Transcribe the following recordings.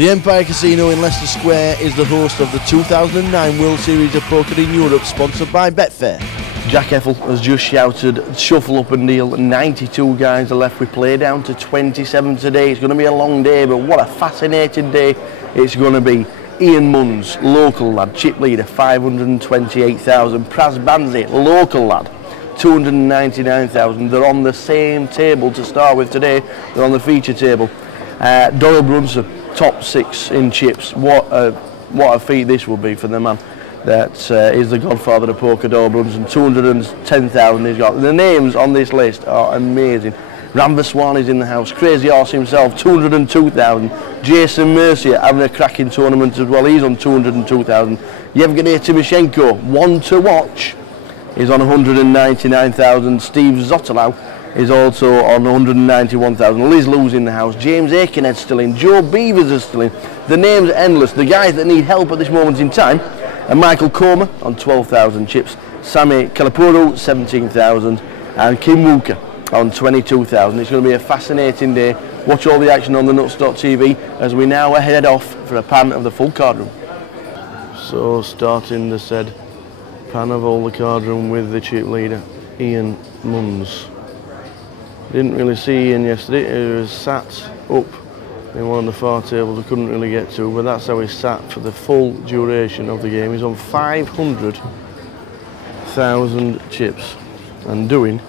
The Empire Casino in Leicester Square is the host of the 2009 World Series of Poker in Europe, sponsored by Betfair. Jack Effel has just shouted, shuffle up and deal. 92 guys are left. We play down to 27 today. It's going to be a long day, but what a fascinating day it's going to be. Ian Munns, local lad, chip leader, 528,000. Praz Banzi, local lad, 299,000. They're on the same table to start with today. They're on the feature table. Doyle Brunson, top 6 in chips. What a feat this will be for the man that is the godfather of poker, Doyle Brunson. 210,000 he's got. The names on this list are amazing. Ramver Swan is in the house. Crazy Horse himself, 202,000. Jason Mercier having a cracking tournament as well. He's on 202,000. Yevgeny Timoshenko, one to watch, is on 199,000. Steve Zotelau is also on 191,000. Liz Lou's in the house. James Aikenhead's still in. Joe Beavers is still in. The names are endless. The guys that need help at this moment in time are Michael Comer on 12,000 chips. Sammy Kalapuru, 17,000. And Kim Wooker on 22,000. It's going to be a fascinating day. Watch all the action on the Nuts.tv as we now head off for a pan of the full card room. So starting the said pan of all the card room with the chip leader, Ian Munns. Didn't really see Ian yesterday. He was sat up in one of the far tables I couldn't really get to, but that's how he sat for the full duration of the game. He's on 500,000 chips and doing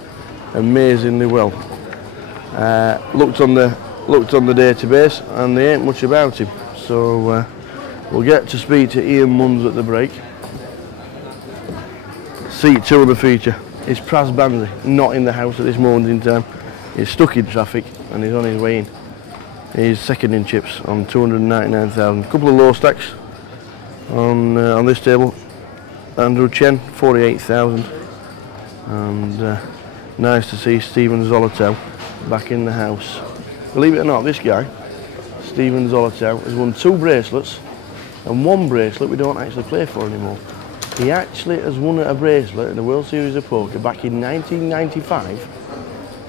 amazingly well. Looked on the database and there ain't much about him, so we'll get to speak to Ian Munns at the break. Seat 2 of the feature is Praz Banzi, not in the house at this moment in time. He's stuck in traffic and he's on his way in. He's second in chips on 299,000. A couple of low stacks on this table. Andrew Chen, 48,000, and nice to see Stephen Zolotow back in the house. Believe it or not, this guy, Stephen Zolotow, has won 2 bracelets, and 1 bracelet we don't actually play for anymore. He actually has won a bracelet in the World Series of Poker back in 1995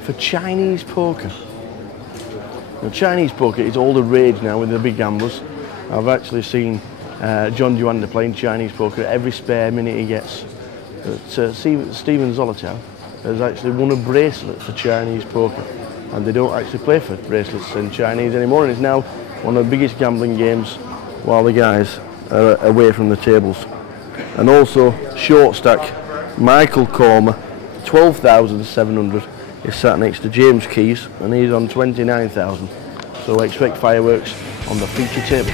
for Chinese poker. Now, Chinese poker is all the rage now with the big gamblers. I've actually seen John Juanda playing Chinese poker every spare minute he gets. But Stephen Zolotow has actually won a bracelet for Chinese poker, and they don't actually play for bracelets in Chinese anymore, and it's now one of the biggest gambling games while the guys are away from the tables. And also short stack Michael Comer, 12,700, is sat next to James Keys and he's on 29,000, so expect fireworks on the feature table.